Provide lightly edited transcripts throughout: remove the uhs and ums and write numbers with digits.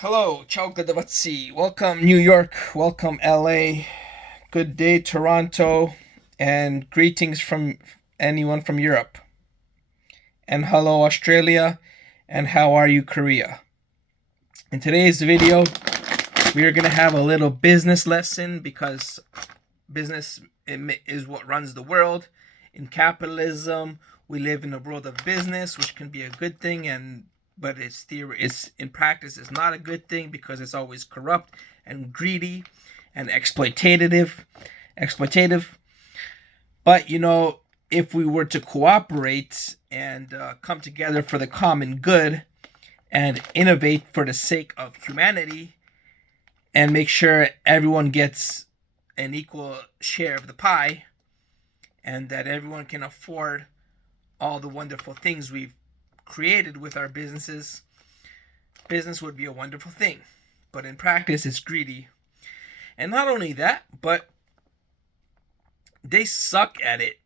Hello, ciao Gledavazzi. Welcome New York, welcome LA, good day Toronto, and greetings from anyone from Europe. And hello Australia, and how are you Korea? In today's video, we are going to have a little business lesson because business is what runs the world. In capitalism, we live in a world of business, which can be a good thing, but it's in practice is not a good thing because it's always corrupt and greedy and exploitative. But if we were to cooperate and come together for the common good and innovate for the sake of humanity and make sure everyone gets an equal share of the pie and that everyone can afford all the wonderful things we've created with our businesses, business would be a wonderful thing. But in practice, it's greedy. And not only that, but they suck at it.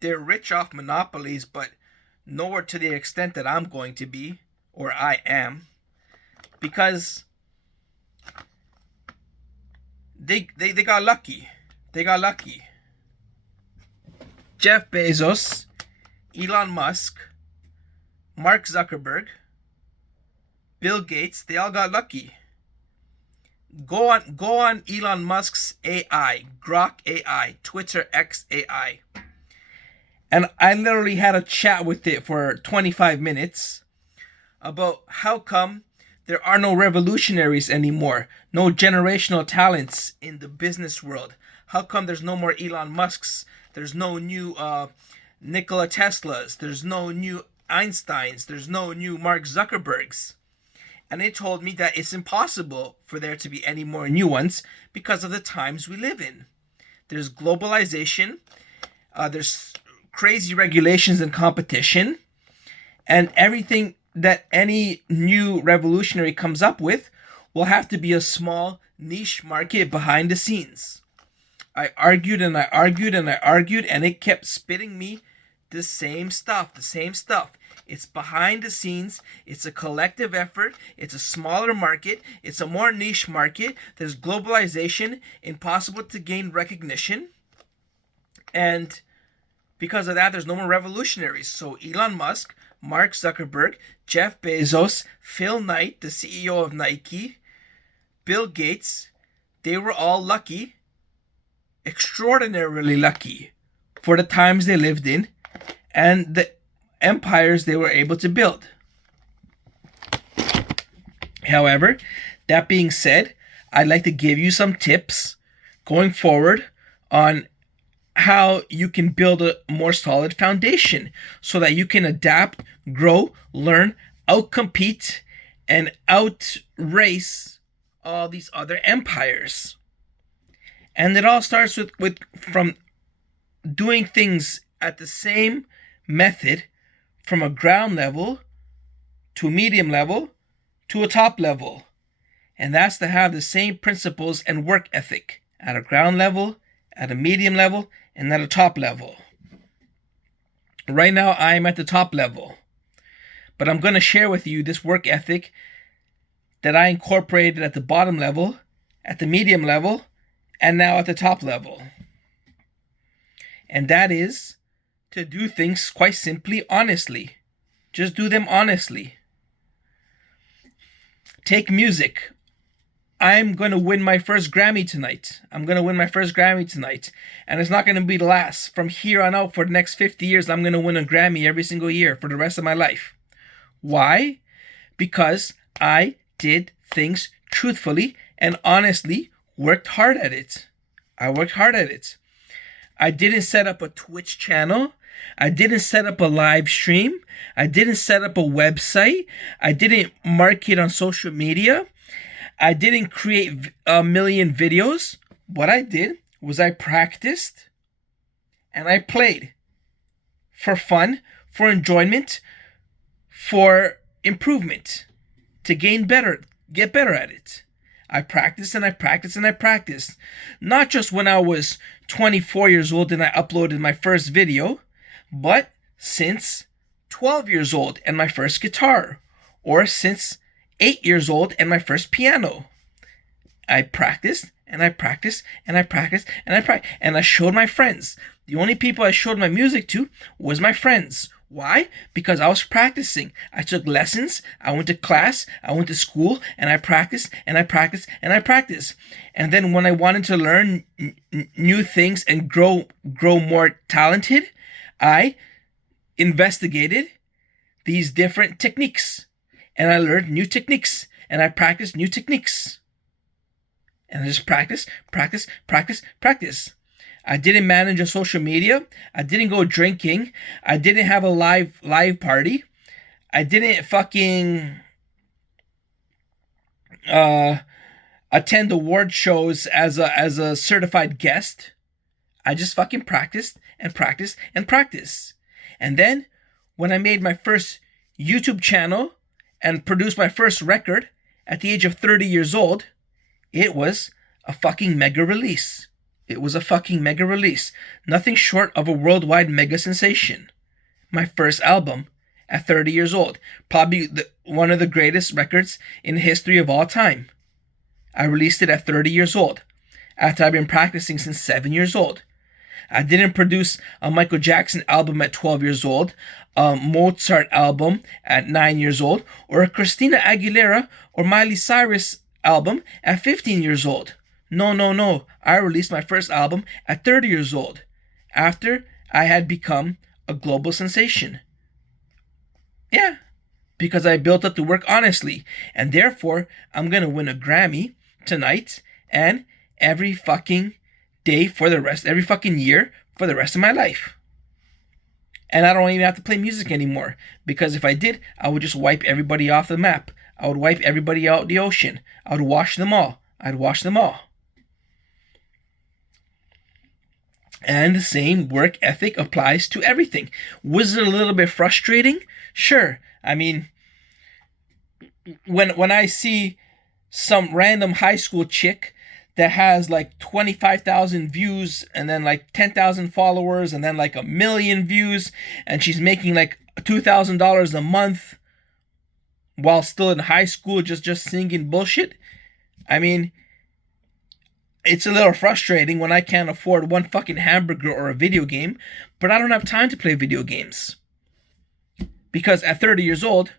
They're rich off monopolies, but nowhere to the extent that I'm going to be, or I am, because they got lucky. They got lucky. Jeff Bezos, Elon Musk, Mark Zuckerberg, Bill Gates, they all got lucky. Go on Elon Musk's AI, Grok AI, Twitter X AI. And I literally had a chat with it for 25 minutes about how come there are no revolutionaries anymore, no generational talents in the business world. How come there's no more Elon Musks? There's no new Nikola Teslas. There's no new Einsteins. There's no new Mark Zuckerbergs. And they told me that it's impossible for there to be any more new ones because of the times we live in. There's globalization. There's crazy regulations and competition. And everything that any new revolutionary comes up with will have to be a small niche market behind the scenes. I argued and I argued and I argued, and it kept spitting me the same stuff. It's behind the scenes. It's a collective effort. It's a smaller market. It's a more niche market. There's globalization, impossible to gain recognition. And because of that, there's no more revolutionaries. So Elon Musk, Mark Zuckerberg, Jeff Bezos, Phil Knight, the CEO of Nike, Bill Gates, they were all lucky, extraordinarily lucky for the times they lived in and the empires they were able to build. However, that being said, I'd like to give you some tips going forward on how you can build a more solid foundation so that you can adapt, grow, learn, outcompete, and outrace all these other empires. And it all starts with from doing things at the same method from a ground level to a medium level to a top level. And that's to have the same principles and work ethic at a ground level, at a medium level, and at a top level. Right now, I'm at the top level. But I'm going to share with you this work ethic that I incorporated at the bottom level, at the medium level, and now at the top level. And that is to do things quite simply honestly. Just do them honestly. Take music. I'm going to win my first Grammy tonight. And it's not going to be the last. From here on out, for the next 50 years, I'm going to win a Grammy every single year for the rest of my life. Why? Because I did things truthfully and honestly, worked hard at it. I didn't set up a Twitch channel. I didn't set up a live stream. I didn't set up a website. I didn't market on social media. I didn't create a million videos. What I did was I practiced and I played for fun, for enjoyment, for improvement, to get better at it. I practiced and I practiced and I practiced. Not just when I was 24 years old and I uploaded my first video, but since 12 years old and my first guitar, or since 8 years old and my first piano. I practiced and I practiced and I practiced and I practiced and I showed my friends. The only people I showed my music to was my friends. Why? Because I was practicing. I took lessons, I went to class, I went to school, and I practiced and I practiced and I practiced. And then when I wanted to learn new things and grow more talented, I investigated these different techniques. And I learned new techniques. And I practiced new techniques. And I just practice. I didn't manage a social media. I didn't go drinking. I didn't have a live party. I didn't fucking attend award shows as a certified guest. I just fucking practiced and practiced and practiced. And then when I made my first YouTube channel and produced my first record at the age of 30 years old, it was a fucking mega release. It was a fucking mega release. Nothing short of a worldwide mega sensation. My first album at 30 years old. Probably one of the greatest records in the history of all time. I released it at 30 years old, after I've been practicing since 7 years old. I didn't produce a Michael Jackson album at 12 years old, a Mozart album at 9 years old, or a Christina Aguilera or Miley Cyrus album at 15 years old. No. I released my first album at 30 years old, after I had become a global sensation. Yeah, because I built up the work honestly, and therefore I'm gonna win a Grammy tonight and every fucking day for the rest, every fucking year for the rest of my life. And I don't even have to play music anymore, because if I did, I would just wipe everybody off the map. I would wipe everybody out the ocean. I would wash them all. I'd wash them all. And the same work ethic applies to everything. Was it a little bit frustrating? Sure. I mean, when I see some random high school chick that has like 25,000 views and then like 10,000 followers and then like 1 million views, and she's making like $2,000 a month while still in high school just singing bullshit. I mean, it's a little frustrating when I can't afford one fucking hamburger or a video game, but I don't have time to play video games. Because at 30 years old,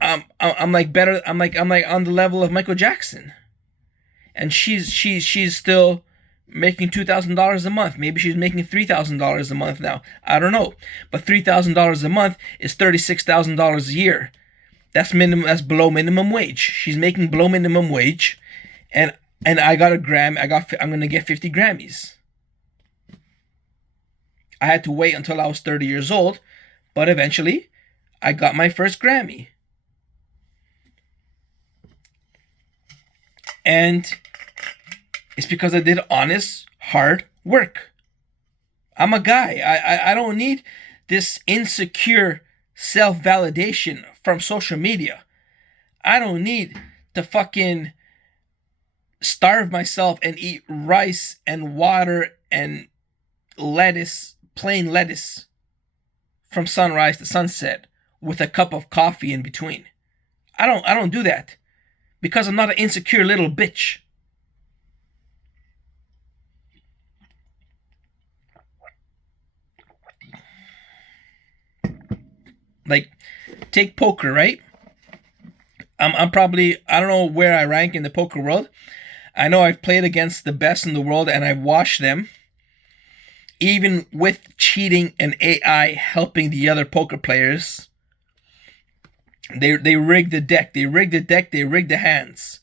I'm like better. I'm like on the level of Michael Jackson, and she's still making $2,000 a month. Maybe she's making $3,000 a month now. I don't know, but $3,000 a month is $36,000 a year. That's minimum. That's below minimum wage. She's making below minimum wage, and I got a Grammy. I'm gonna get 50 Grammys. I had to wait until I was 30 years old, but eventually, I got my first Grammy. And it's because I did honest, hard work. I'm a guy. I don't need this insecure self-validation from social media. I don't need to fucking starve myself and eat rice and water and lettuce, plain lettuce, from sunrise to sunset with a cup of coffee in between. I don't do that. Because I'm not an insecure little bitch. Like, take poker, right? I'm probably, I don't know where I rank in the poker world. I know I've played against the best in the world and I've watched them. Even with cheating and AI helping the other poker players. They rig the deck. They rig the hands.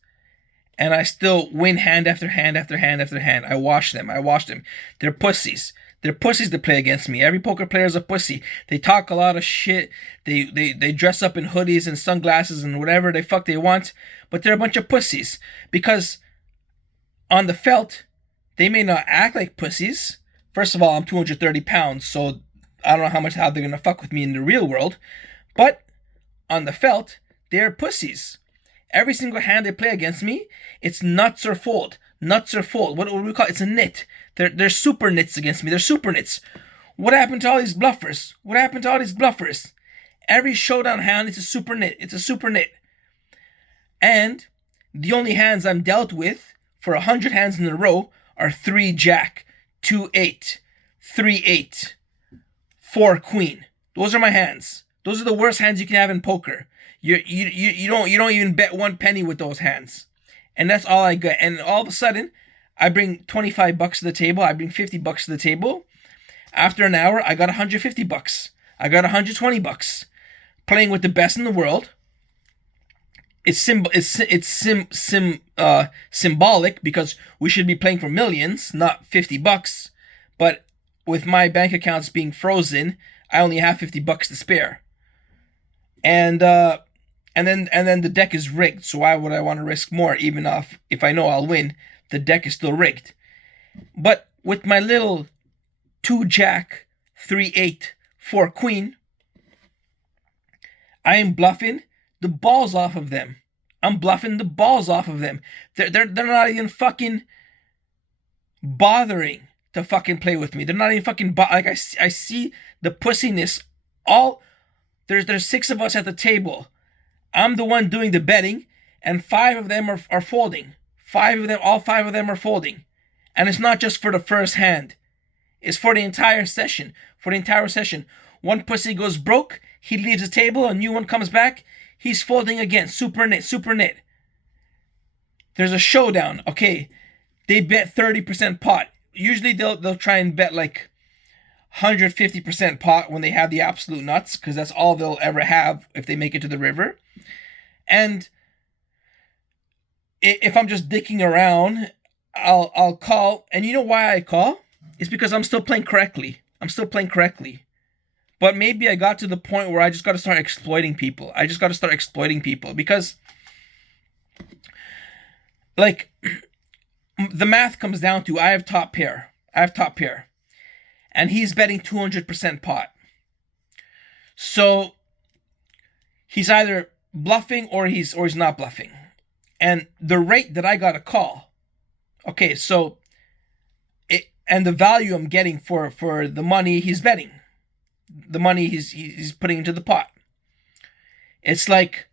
And I still win hand after hand after hand after hand. I watch them. They're pussies. They're pussies to play against me. Every poker player is a pussy. They talk a lot of shit. They dress up in hoodies and sunglasses and whatever the fuck they want. But they're a bunch of pussies. Because on the felt, they may not act like pussies. First of all, I'm 230 pounds. So I don't know how they're going to fuck with me in the real world. But on the felt, they're pussies. Every single hand they play against me, it's nuts or fold. Nuts or fold. What do we call it? It's a nit. They're super nits against me. They're super nits. What happened to all these bluffers? Every showdown hand is a super nit. It's a super nit. And the only hands I'm dealt with for 100 hands in a row are 3 Jack, 2 8, 3 8, 4 Queen. Those are my hands. Those are the worst hands you can have in poker. You don't even bet 1 penny with those hands. And that's all I get. And all of a sudden, I bring $25 to the table. I bring $50 to the table. After an hour, I got $150. I got $120. Playing with the best in the world. It's symbolic because we should be playing for millions, not $50. But with my bank accounts being frozen, I only have $50 to spare. And then the deck is rigged. So why would I want to risk more? Even if I know I'll win, the deck is still rigged. But with my little 2 Jack, 3 8, 4 Queen, I am bluffing the balls off of them. I'm bluffing the balls off of them. They're not even fucking bothering to fucking play with me. They're not even fucking like I see the pussiness. All there's 6 of us at the table. I'm the one doing the betting, and 5 of them are folding. All 5 of them are folding, and it's not just for the first hand. It's for the entire session. One pussy goes broke. He leaves the table. A new one comes back. He's folding again. Super nit. There's a showdown. Okay, they bet 30% pot. Usually they'll try and bet like 150% pot when they have the absolute nuts, because that's all they'll ever have if they make it to the river. And if I'm just dicking around, I'll call. And you know why I call? It's because I'm still playing correctly. But maybe I got to the point where I just got to start exploiting people. Because, like, the math comes down to I have top pair. And he's betting 200% pot. So he's either bluffing or he's not bluffing. And the rate that I got to call. Okay, so and the value I'm getting for the money he's betting. The money he's putting into the pot. It's like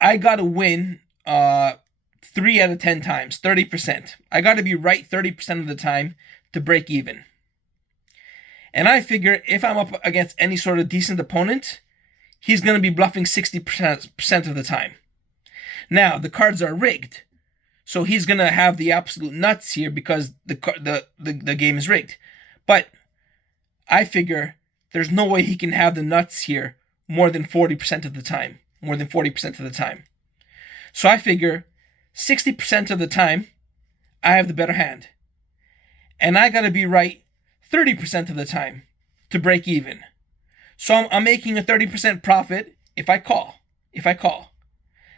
I gotta win 3 out of 10 times, 30%. I gotta be right 30% of the time to break even. And I figure if I'm up against any sort of decent opponent, he's gonna be bluffing 60% of the time. Now the cards are rigged, so he's gonna have the absolute nuts here because the game is rigged. But I figure there's no way he can have the nuts here more than 40% of the time. So I figure 60% of the time, I have the better hand. And I gotta be right 30% of the time to break even. So I'm making a 30% profit if I call.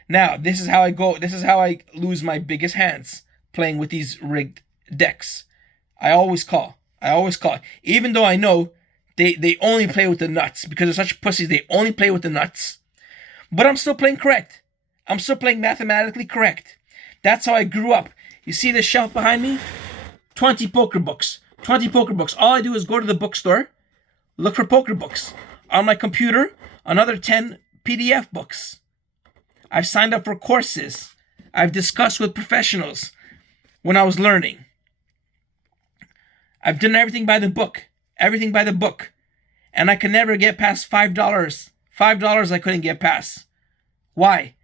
Now, this is how I go. This is how I lose my biggest hands playing with these rigged decks. I always call. Even though I know they only play with the nuts because they're such pussies. They only play with the nuts. But I'm still playing correct. I'm still playing mathematically correct. That's how I grew up. You see this shelf behind me? 20 poker books. All I do is go to the bookstore, look for poker books. On my computer, another 10 PDF books. I've signed up for courses. I've discussed with professionals when I was learning. I've done everything by the book. And I can never get past $5. $5 I couldn't get past. Why?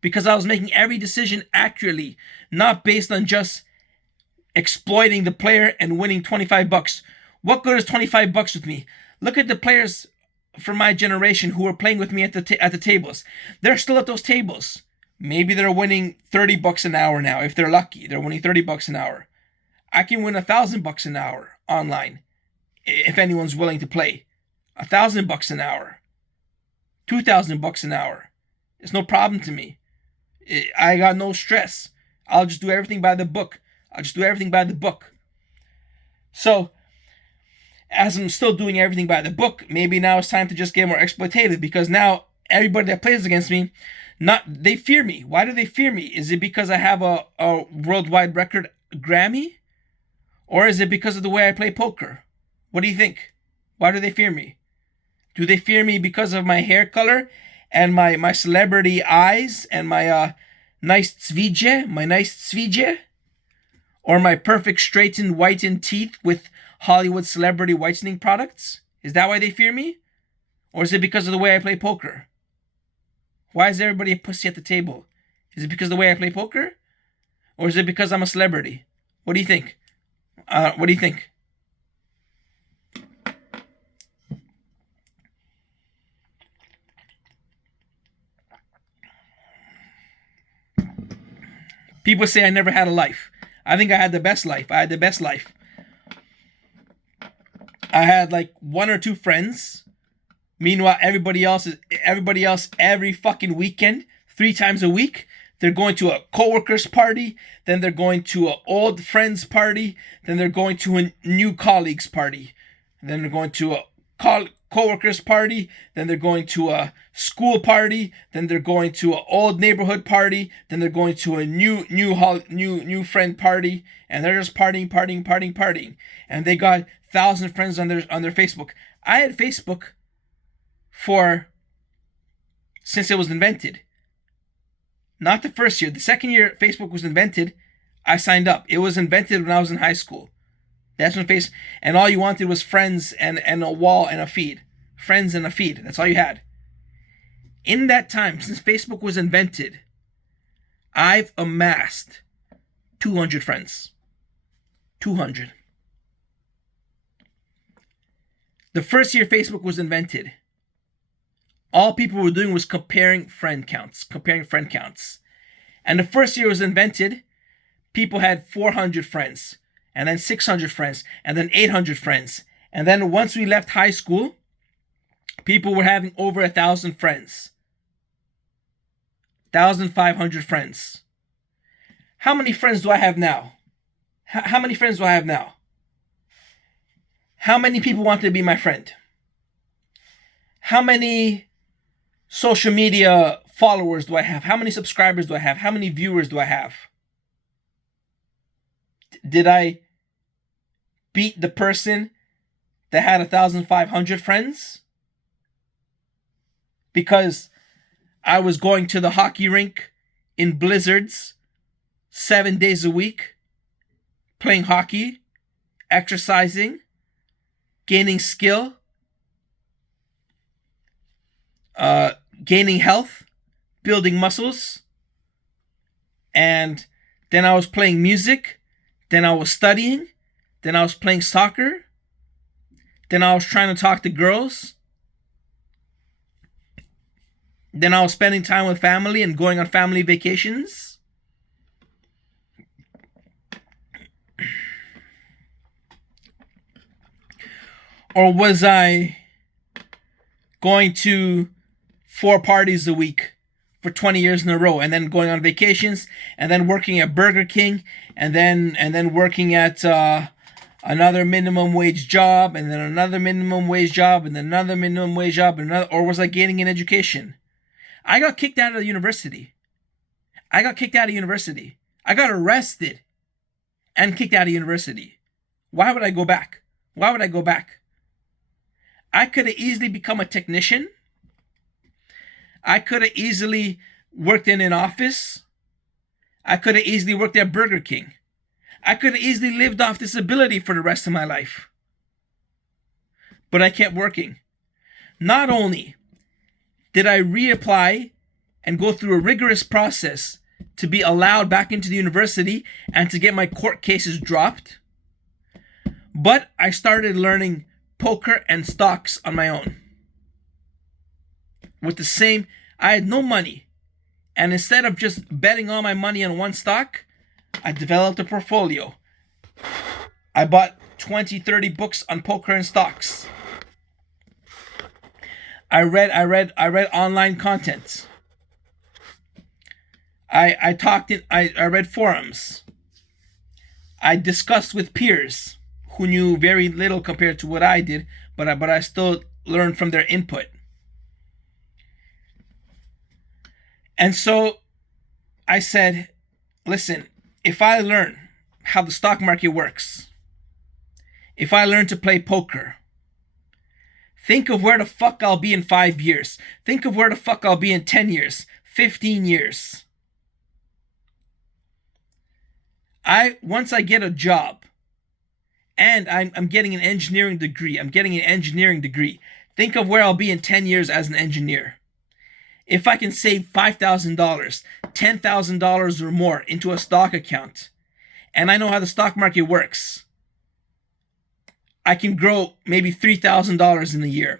Because I was making every decision accurately, not based on just exploiting the player and winning $25. What good is $25 with me? Look at the players from my generation who were playing with me at the tables. They're still at those tables. Maybe they're winning $30 an hour now. If they're lucky, they're winning $30 an hour. I can win $1,000 an hour online if anyone's willing to play. $1,000 an hour, $2,000 an hour. It's no problem to me. I got no stress. I'll just do everything by the book. So, as I'm still doing everything by the book, maybe now it's time to just get more exploitative, because now everybody that plays against me, they fear me. Why do they fear me? Is it because I have a worldwide record Grammy? Or is it because of the way I play poker? What do you think? Why do they fear me? Do they fear me because of my hair color and my celebrity eyes and my nice tzvije? Or my perfect straightened whitened teeth with Hollywood celebrity whitening products? Is that why they fear me? Or is it because of the way I play poker? Why is everybody a pussy at the table? Is it because of the way I play poker? Or is it because I'm a celebrity? What do you think? What do you think? People say I never had a life. I think I had the best life. I had the best life. I had like 1 or 2 friends. Meanwhile, everybody else every fucking weekend, 3 times a week, they're going to a coworkers party, then they're going to an old friends party, then they're going to a new colleagues party, then they're going to a coworkers party, then they're going to a school party, then they're going to an old neighborhood party, then they're going to a new friend party, and they're just partying, and they got 1,000 friends on their Facebook. I had Facebook since it was invented. Not the first year. The second year Facebook was invented, I signed up. It was invented when I was in high school. That's when and all you wanted was friends and a wall and a feed. Friends and a feed. That's all you had. In that time, since Facebook was invented, I've amassed 200 friends. 200. The first year Facebook was invented, all people were doing was comparing friend counts. And the first year it was invented, people had 400 friends, and then 600 friends, and then 800 friends. And then once we left high school, people were having over 1,000 friends. 1,500 friends. How many friends do I have now? How many friends do I have now? How many people want to be my friend? How many social media followers do I have? How many subscribers do I have? How many viewers do I have? Did I beat the person that had 1,500 friends? Because I was going to the hockey rink in blizzards 7 days a week, playing hockey, exercising, gaining skill, gaining health, building muscles, and then I was playing music, then I was studying, then I was playing soccer, then I was trying to talk to girls, then I was spending time with family and going on family vacations. Or was I going to 4 parties a week for 20 years in a row, and then going on vacations, and then working at Burger King, and then working at another minimum wage job, and then another minimum wage job, and then another minimum wage job, and another? Or was I gaining an education? I got kicked out of university. I got arrested and kicked out of university. Why would I go back? I could have easily become a technician. I could have easily worked in an office. I could have easily worked at Burger King. I could have easily lived off disability for the rest of my life. But I kept working. Not only did I reapply and go through a rigorous process to be allowed back into the university and to get my court cases dropped, but I started learning poker and stocks on my own. I had no money. And instead of just betting all my money on one stock, I developed a portfolio. I bought 20, 30 books on poker and stocks. I read online content. I read forums. I discussed with peers who knew very little compared to what I did, but I still learned from their input. And so I said, listen, if I learn how the stock market works, if I learn to play poker, Think of where the fuck I'll be in 5 years. Think of where the fuck I'll be in 10 years, 15 years. Once I get a job and I'm getting an engineering degree, think of where I'll be in 10 years as an engineer. If I can save $5,000, $10,000 or more into a stock account, and I know how the stock market works, I can grow maybe $3,000 in a year,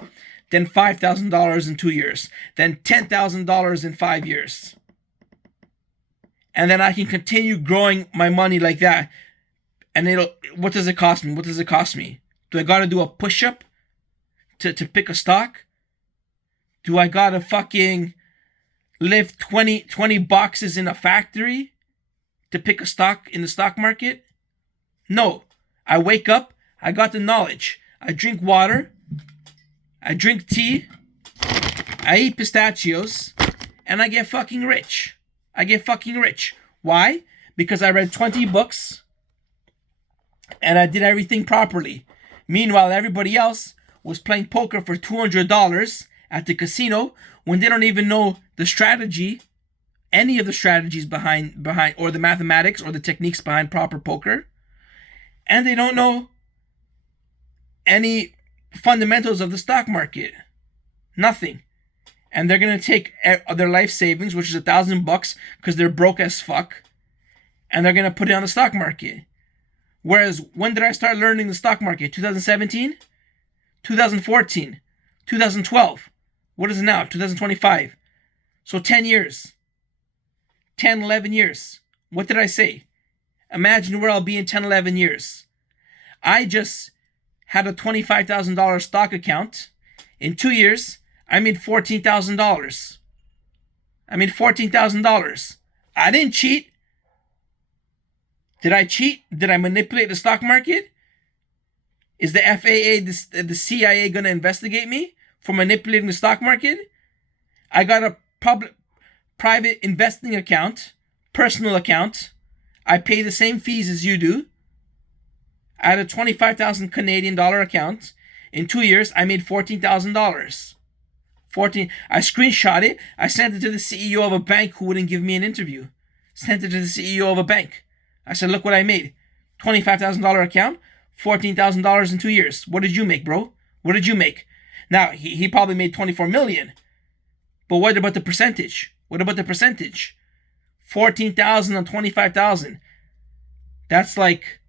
then $5,000 in 2 years, then $10,000 in 5 years. And then I can continue growing my money like that. And what does it cost me? Do I gotta do a push-up to pick a stock? Do I gotta fucking lift 20 boxes in a factory to pick a stock in the stock market? No. I wake up, I got the knowledge. I drink water, I drink tea, I eat pistachios, and I get fucking rich. Why? Because I read 20 books and I did everything properly. Meanwhile, everybody else was playing poker for $200 at the casino when they don't even know the strategy, any of the strategies behind or the mathematics or the techniques behind proper poker. And they don't know any fundamentals of the stock market. Nothing. And they're going to take their life savings, which is $1,000 because they're broke as fuck, and they're going to put it on the stock market. Whereas, when did I start learning the stock market? 2017? 2014? 2012? What is it now? 2025. So 10 years. 10, 11 years. What did I say? Imagine where I'll be in 10, 11 years. I just had a $25,000 stock account. In 2 years, I made $14,000. I didn't cheat. Did I cheat? Did I manipulate the stock market? Is the FAA, the CIA going to investigate me for manipulating the stock market? I got a private investing account, personal account. I pay the same fees as you do. I had a 25,000 Canadian dollar account. In 2 years, I made $14,000. I screenshot it. I sent it to the CEO of a bank who wouldn't give me an interview. Sent it to the CEO of a bank. I said, look what I made. $25,000 account, $14,000 in 2 years. What did you make, bro? What did you make? Now, he probably made 24 million. But what about the percentage? 14,000 on 25,000. That's like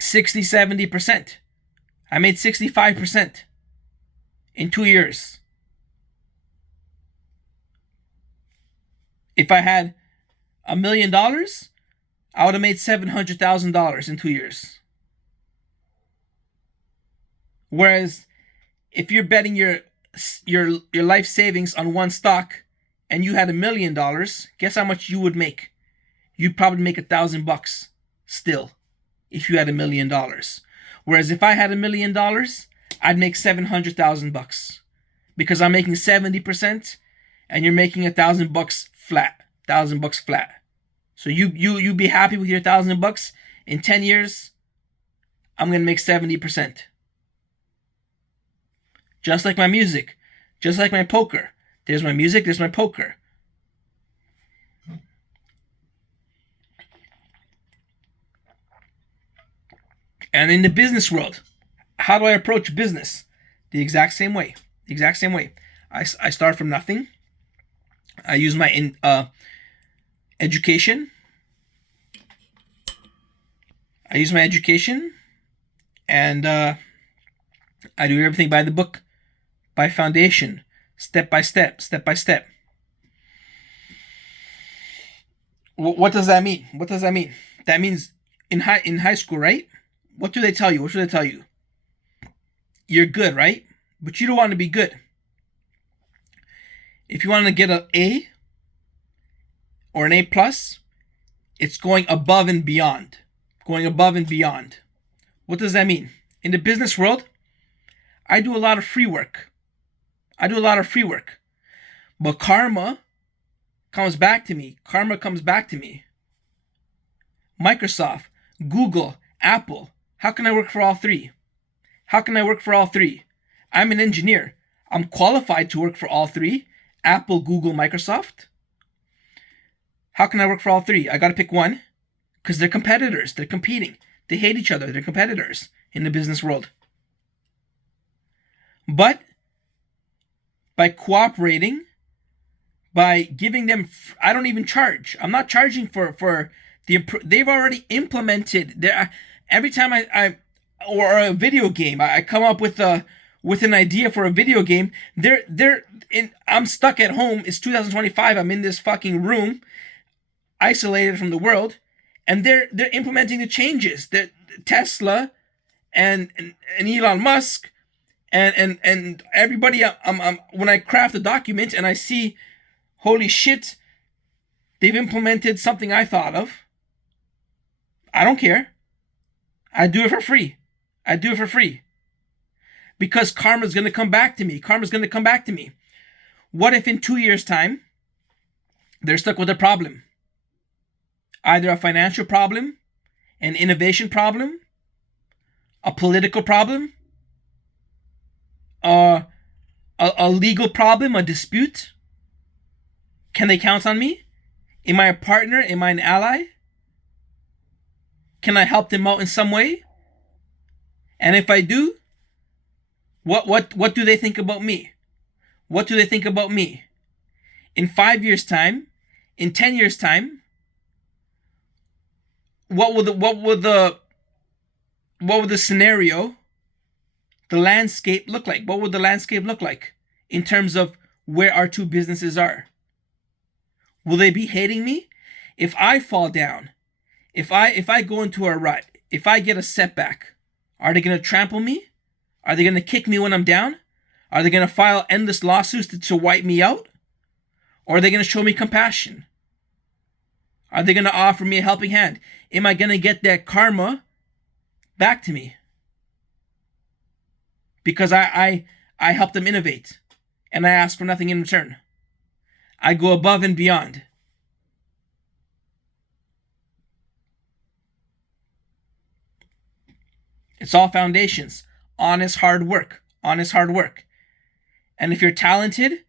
60-70%. I made 65% in 2 years. If I had $1 million, I would have made $700,000 in 2 years. Whereas if you're betting your life savings on one stock and you had $1 million, guess how much you would make? You'd probably make $1,000 still if you had $1 million. Whereas if I had $1 million, I'd make $700,000 because I'm making 70% and you're making $1,000 flat. $1,000 flat. So you be happy with your $1,000 in 10 years. I'm gonna make 70%. Just like my music, just like my poker. There's my music, there's my poker. And in the business world, how do I approach business? The exact same way. I start from nothing. I use my education. And I do everything by the book, by foundation, step by step. What does that mean? That means in high school, right? What do they tell you? You're good, right? But you don't want to be good. If you want to get an A or an A+, it's going above and beyond. What does that mean? In the business world, I do a lot of free work. But karma comes back to me. Microsoft, Google, Apple. How can I work for all three? How can I work for all three? I'm an engineer. I'm qualified to work for all three: Apple, Google, Microsoft. How can I work for all three? I got to pick one because they're competitors. They're competing. They hate each other. They're competitors in the business world. But by cooperating, by giving them, I don't even charge. I'm not charging for they've already implemented their, every time I or a video game, I come up with an idea for a video game. I'm stuck at home. It's 2025. I'm in this fucking room, isolated from the world, and they're implementing the changes that Tesla and Elon Musk and everybody. When I craft a document and I see, holy shit, they've implemented something I thought of, I don't care. I do it for free. I do it for free. Because karma's going to come back to me. Karma's going to come back to me. What if in 2 years' time, they're stuck with a problem? Either a financial problem, an innovation problem, a political problem, a legal problem, a dispute. Can they count on me? Am I a partner? Am I an ally? Can I help them out in some way? And if I do, what do they think about me? What do they think about me? In 5 years' time, in 10 years' time, what will the scenario, the landscape look like? What would the landscape look like in terms of where our two businesses are? Will they be hating me? If I fall down, if I go into a rut, if I get a setback, are they going to trample me? Are they going to kick me when I'm down? Are they going to file endless lawsuits to wipe me out? Or are they going to show me compassion? Are they going to offer me a helping hand? Am I going to get that karma back to me? Because I help them innovate and I ask for nothing in return. I go above and beyond. It's all foundations. Honest, hard work. Honest, hard work. And if you're talented,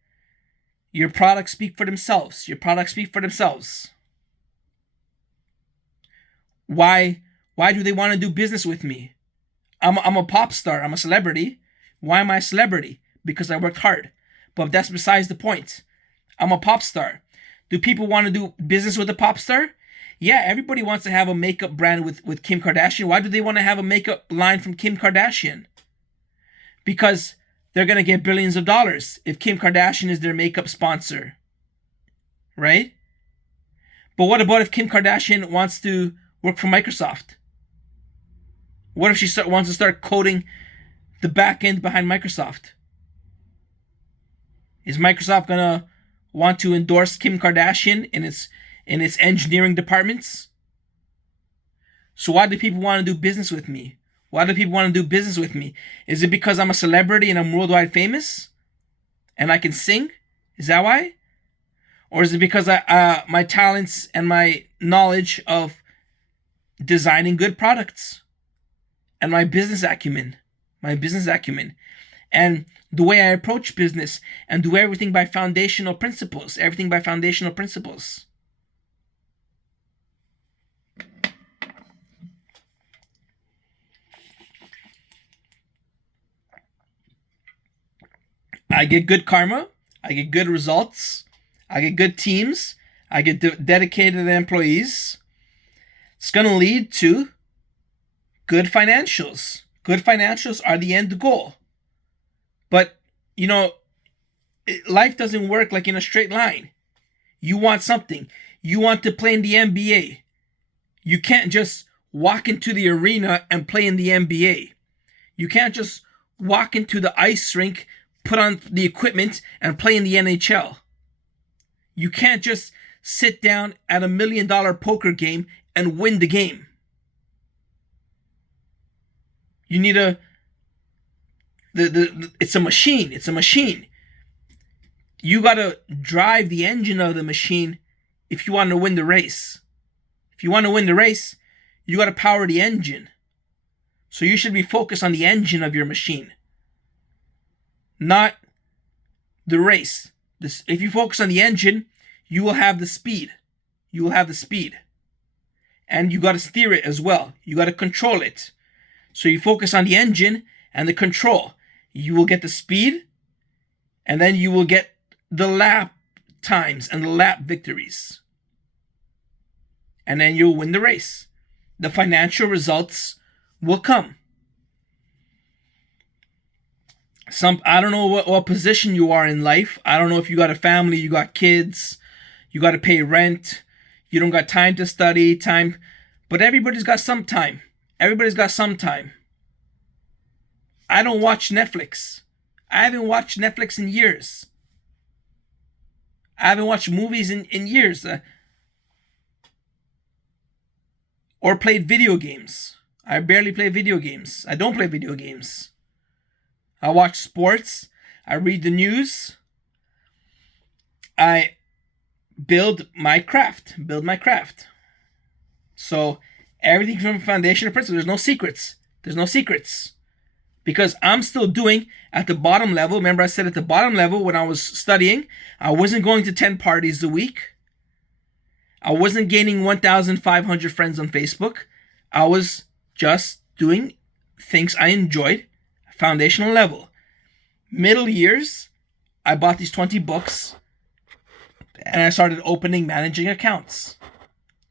your products speak for themselves. Your products speak for themselves. Why do they want to do business with me? I'm a pop star. I'm a celebrity. Why am I a celebrity? Because I worked hard. But that's besides the point. I'm a pop star. Do people want to do business with a pop star? Yeah, everybody wants to have a makeup brand with Kim Kardashian. Why do they want to have a makeup line from Kim Kardashian? Because they're going to get billions of dollars if Kim Kardashian is their makeup sponsor. Right? But what about if Kim Kardashian wants to work for Microsoft? What if she wants to start coding the back end behind Microsoft? Is Microsoft going to want to endorse Kim Kardashian in its engineering departments? So why do people want to do business with me? Why do people want to do business with me? Is it because I'm a celebrity and I'm worldwide famous? And I can sing? Is that why? Or is it because my talents and my knowledge of designing good products and my business acumen? And the way I approach business and do everything by foundational principles. I get good karma. I get good results. I get good teams. I get dedicated employees. It's going to lead to good financials. Good financials are the end goal. But, life doesn't work like in a straight line. You want something. You want to play in the NBA. You can't just walk into the arena and play in the NBA. You can't just walk into the ice rink, put on the equipment, and play in the NHL. You can't just sit down at $1 million poker game and win the game. You need it's a machine. It's a machine. You got to drive the engine of the machine if you want to win the race. If you want to win the race, you got to power the engine. So you should be focused on the engine of your machine, not the race. If you focus on the engine, you will have the speed. You will have the speed. And you got to steer it as well. You got to control it. So you focus on the engine and the control. You will get the speed, and then you will get the lap times and the lap victories. And then you'll win the race. The financial results will come. I don't know what position you are in life. I don't know if you got a family, you got kids, you got to pay rent, you don't got time to study, but everybody's got some time. Everybody's got some time. I don't watch Netflix. I haven't watched Netflix in years. I haven't watched movies in years. Or played video games. I barely play video games. I don't play video games. I watch sports. I read the news. I build my craft. So everything from foundation to principle. There's no secrets. Because I'm still doing at the bottom level. Remember I said at the bottom level when I was studying, I wasn't going to 10 parties a week. I wasn't gaining 1,500 friends on Facebook. I was just doing things I enjoyed. Foundational level. Middle years, I bought these 20 books and I started managing accounts.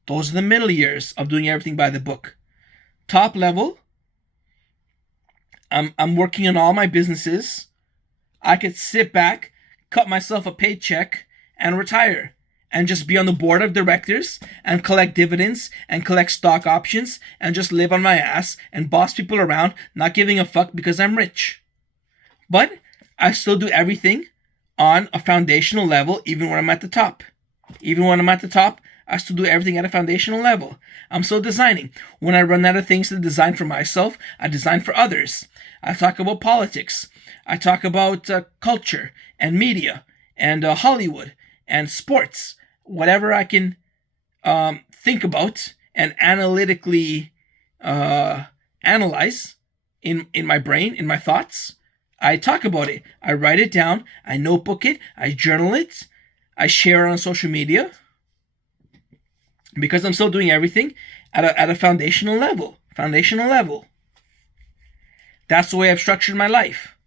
Those are the middle years of doing everything by the book. Top level, I'm working on all my businesses. I could sit back, cut myself a paycheck, and retire. And just be on the board of directors and collect dividends and collect stock options and just live on my ass and boss people around, not giving a fuck because I'm rich. But I still do everything on a foundational level, even when I'm at the top. I still do everything at a foundational level. I'm still designing. When I run out of things to design for myself, I design for others. I talk about politics. I talk about culture and media and Hollywood and sports. Whatever I can think about and analytically analyze in my brain, in my thoughts, I talk about it. I write it down. I notebook it. I journal it. I share it on social media. Because I'm still doing everything at a foundational level. That's the way I've structured my life.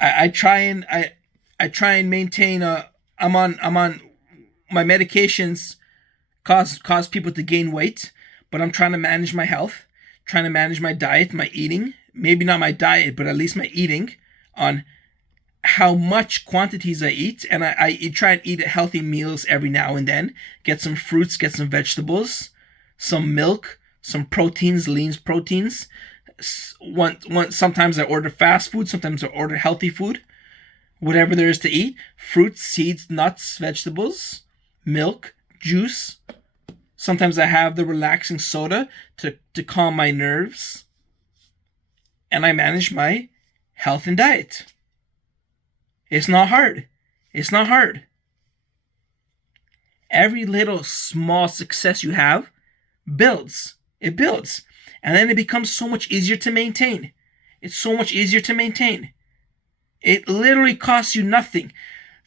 I try and maintain I'm on my medications cause people to gain weight, but I'm trying to manage my health, trying to manage my diet, my eating, maybe not my diet, but at least my eating, on how much quantities I eat. And I try and eat healthy meals every now and then, get some fruits, get some vegetables, some milk, some proteins, lean proteins. Sometimes I order fast food, sometimes I order healthy food, whatever there is to eat, fruits, seeds, nuts, vegetables, milk, juice. Sometimes I have the relaxing soda to calm my nerves. And I manage my health and diet. It's not hard. Every little small success you have builds. It builds. And then it becomes so much easier to maintain. It literally costs you nothing.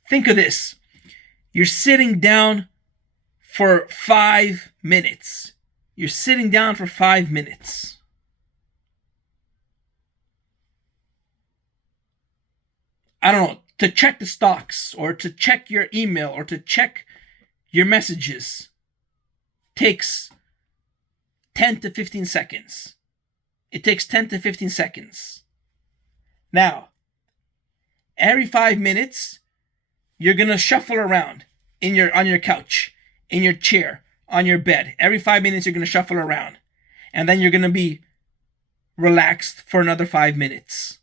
Think of this. You're sitting down for 5 minutes. I don't know, to check the stocks or to check your email or to check your messages takes 10 to 15 seconds. Now, every 5 minutes, you're going to shuffle around on your couch, in your chair, on your bed. Every 5 minutes, you're going to shuffle around. And then you're going to be relaxed for another 5 minutes.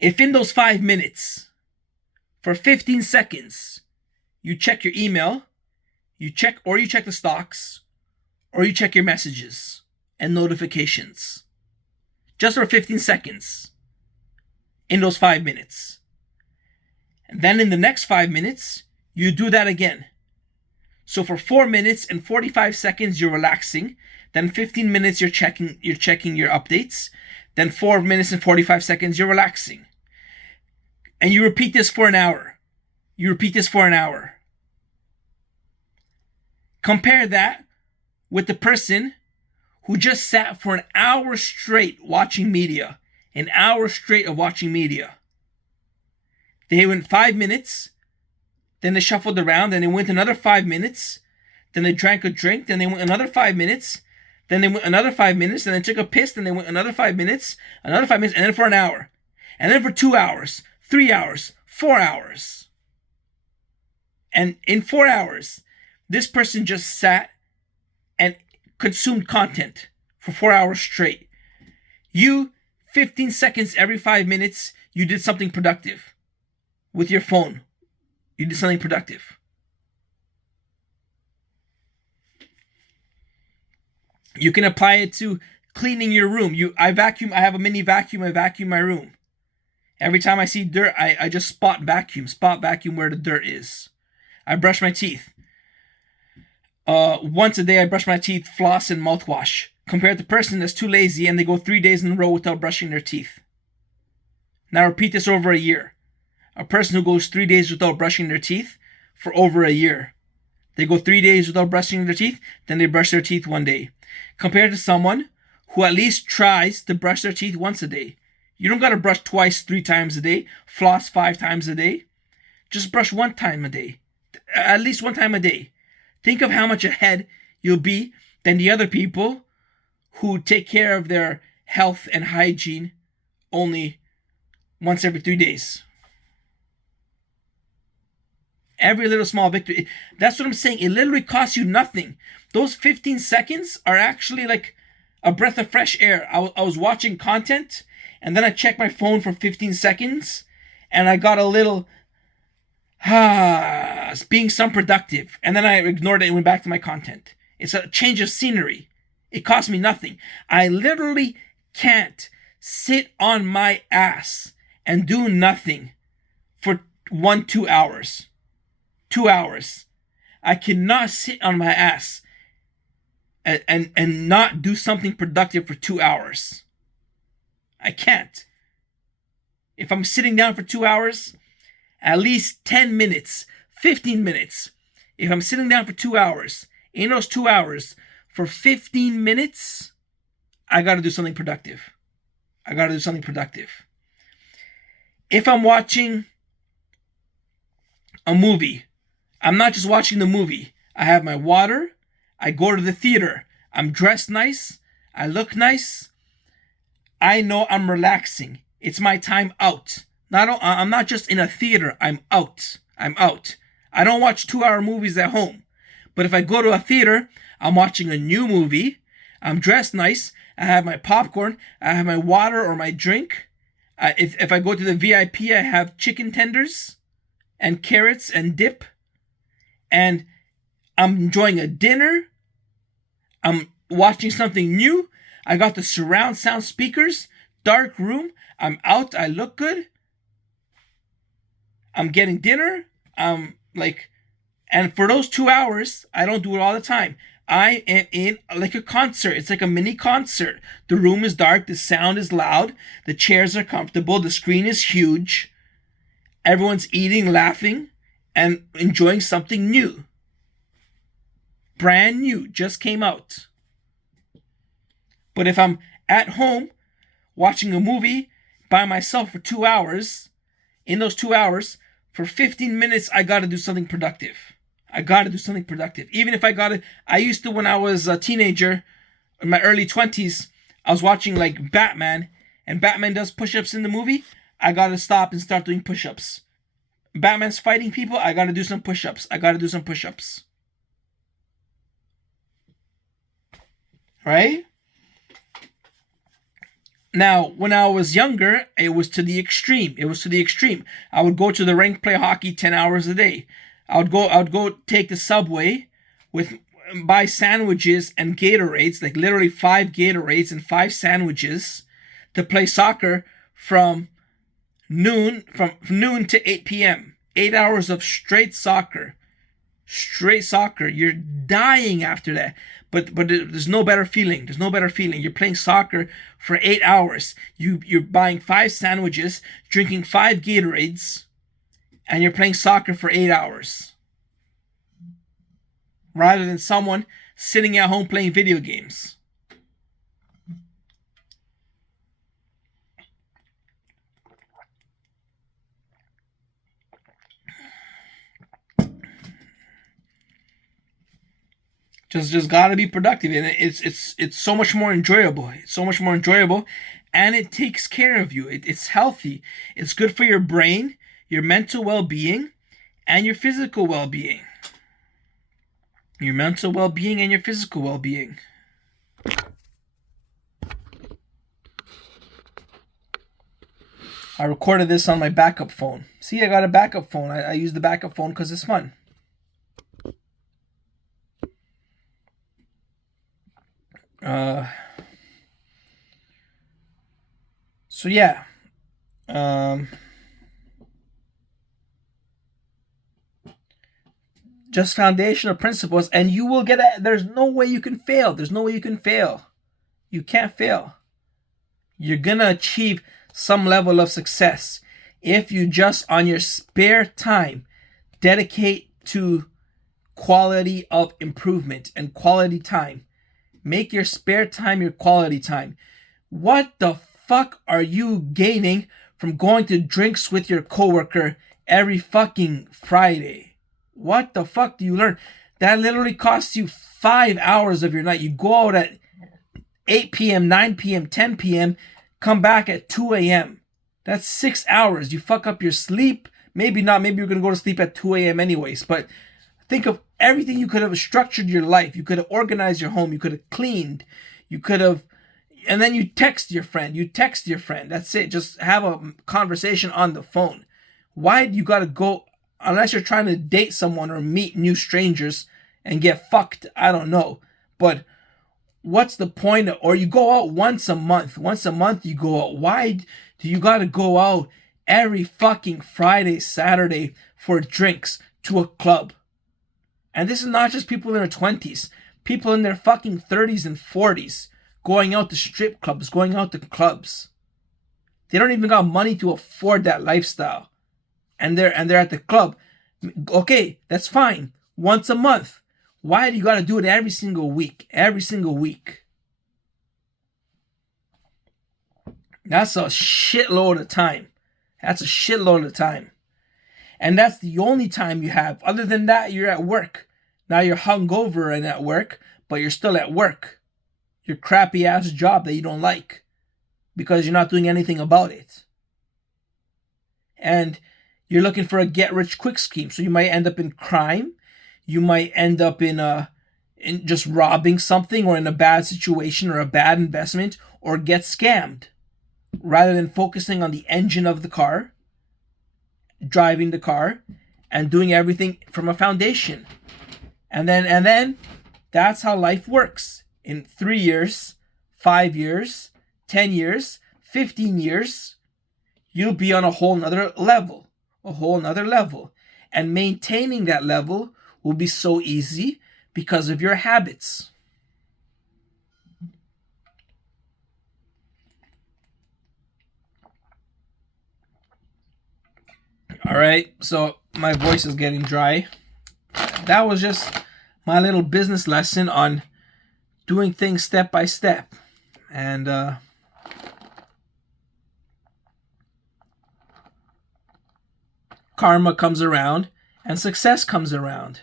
If in those 5 minutes, for 15 seconds, you check your email, you check the stocks, or you check your messages and notifications, just for 15 seconds in those 5 minutes. And then in the next 5 minutes, you do that again. So for 4 minutes and 45 seconds, you're relaxing. Then 15 minutes you're checking your updates. Then 4 minutes and 45 seconds you're relaxing. And you repeat this for an hour. Compare that with the person who just sat for an hour straight watching media. An hour straight of watching media. They went 5 minutes, then they shuffled around, then they went another 5 minutes, then they drank a drink, then they went another 5 minutes, then they went another 5 minutes, then they took a piss, then they went another 5 minutes, and then for an hour. And then for 2 hours, 3 hours, 4 hours. And in 4 hours, this person just sat and consumed content for 4 hours straight. You, 15 seconds every 5 minutes, you did something productive. With your phone, you did something productive. You can apply it to cleaning your room. I have a mini vacuum, I vacuum my room. Every time I see dirt, I just spot vacuum where the dirt is. I brush my teeth. Once a day I brush my teeth, floss, and mouthwash. Compared to the person that's too lazy and they go 3 days in a row without brushing their teeth. Now repeat this over a year. A person who goes 3 days without brushing their teeth for over a year. They go 3 days without brushing their teeth, then they brush their teeth 1 day. Compared to someone who at least tries to brush their teeth once a day. You don't gotta brush twice, 3 times a day, floss 5 times a day. Just brush 1 time a day. At least 1 time a day. Think of how much ahead you'll be than the other people who take care of their health and hygiene only once every 3 days. Every little small victory. That's what I'm saying. It literally costs you nothing. Those 15 seconds are actually like a breath of fresh air. I was watching content and then I checked my phone for 15 seconds and I got a little being some productive. And then I ignored it and went back to my content. It's a change of scenery. It cost me nothing. I literally can't sit on my ass and do nothing for 2 hours. 2 hours. I cannot sit on my ass and not do something productive for 2 hours. I can't. If I'm sitting down for 2 hours, at least 10 minutes, 15 minutes. If I'm sitting down for 2 hours, in those 2 hours, for 15 minutes, I got to do something productive. If I'm watching a movie, I'm not just watching the movie. I have my water. I go to the theater. I'm dressed nice. I look nice. I know I'm relaxing. It's my time out. I'm not just in a theater. I'm out. I don't watch 2-hour movies at home. But if I go to a theater, I'm watching a new movie. I'm dressed nice. I have my popcorn. I have my water or my drink. If I go to the VIP, I have chicken tenders and carrots and dip. And I'm enjoying a dinner. I'm watching something new. I got the surround sound speakers. Dark room. I'm out. I look good. I'm getting dinner. And for those 2 hours, I don't do it all the time. I am in like a concert. It's like a mini concert. The room is dark. The sound is loud. The chairs are comfortable. The screen is huge. Everyone's eating, laughing, and enjoying something new. Brand new. Just came out. But if I'm at home watching a movie by myself for 2 hours, in those 2 hours, for 15 minutes, I got to do something productive. Even if I used to, when I was a teenager, in my early 20s, I was watching like Batman, and Batman does push-ups in the movie. I got to stop and start doing push-ups. Batman's fighting people, I got to do some push-ups. Right? Now, when I was younger, it was to the extreme. I would go to the rink, play hockey 10 hours a day. I would go take the subway buy sandwiches and Gatorades, like literally 5 Gatorades and 5 sandwiches, to play soccer from noon to 8 p.m. 8 hours of straight soccer. You're dying after that. But there's no better feeling. There's no better feeling. You're playing soccer for 8 hours. You're buying 5 sandwiches, drinking 5 Gatorades, and you're playing soccer for 8 hours. Rather than someone sitting at home playing video games. Just gotta be productive, and it's so much more enjoyable. It's so much more enjoyable, and it takes care of you. It's healthy. It's good for your brain, your mental well-being, and your physical well-being. Your mental well-being and your physical well-being. I recorded this on my backup phone. See, I got a backup phone. I use the backup phone because it's fun. So yeah. Just foundational principles, and you will get it. There's no way you can fail. There's no way you can fail. You can't fail. You're gonna achieve some level of success if you just on your spare time dedicate to quality of improvement and quality time. Make your spare time your quality time. What the fuck are you gaining from going to drinks with your coworker every fucking Friday? What the fuck do you learn? That literally costs you 5 hours of your night. You go out at 8 p.m., 9 p.m., 10 p.m., come back at 2 a.m. That's 6 hours. You fuck up your sleep. Maybe not. Maybe you're going to go to sleep at 2 a.m. anyways. But think of everything you could have structured your life. You could have organized your home. You could have cleaned. You could have... And then you text your friend. That's it. Just have a conversation on the phone. Why do you got to go... Unless you're trying to date someone or meet new strangers and get fucked. I don't know. But what's the point? Or you go out once a month. Once a month you go out. Why do you got to go out every fucking Friday, Saturday for drinks to a club? And this is not just people in their 20s. People in their fucking 30s and 40s going out to strip clubs, going out to clubs. They don't even got money to afford that lifestyle. And they're at the club. Okay, that's fine. Once a month. Why do you got to do it every single week? Every single week. That's a shitload of time. That's a shitload of time. And that's the only time you have. Other than that, you're at work. Now you're hungover and at work, but you're still at work. Your crappy ass job that you don't like. Because you're not doing anything about it. And you're looking for a get-rich-quick scheme. So you might end up in crime. You might end up in just robbing something or in a bad situation or a bad investment or get scammed. Rather than focusing on the engine of the car, driving the car, and doing everything from a foundation. And then that's how life works. In 3 years, 5 years, 10 years, 15 years, you'll be on a whole nother level. And maintaining that level will be so easy because of your habits. All right, so my voice is getting dry. That was just my little business lesson on doing things step by step. And karma comes around and success comes around.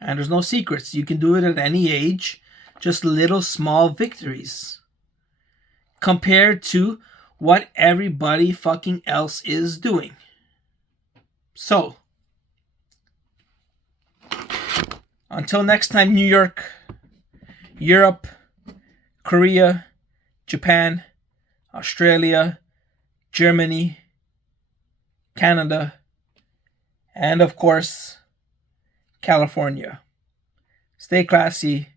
And there's no secrets. You can do it at any age. Just little small victories. Compared to what everybody fucking else is doing. So, until next time, New York, Europe, Korea, Japan, Australia, Germany, Canada, and of course, California. Stay classy.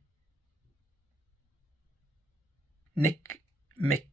Nick Mick.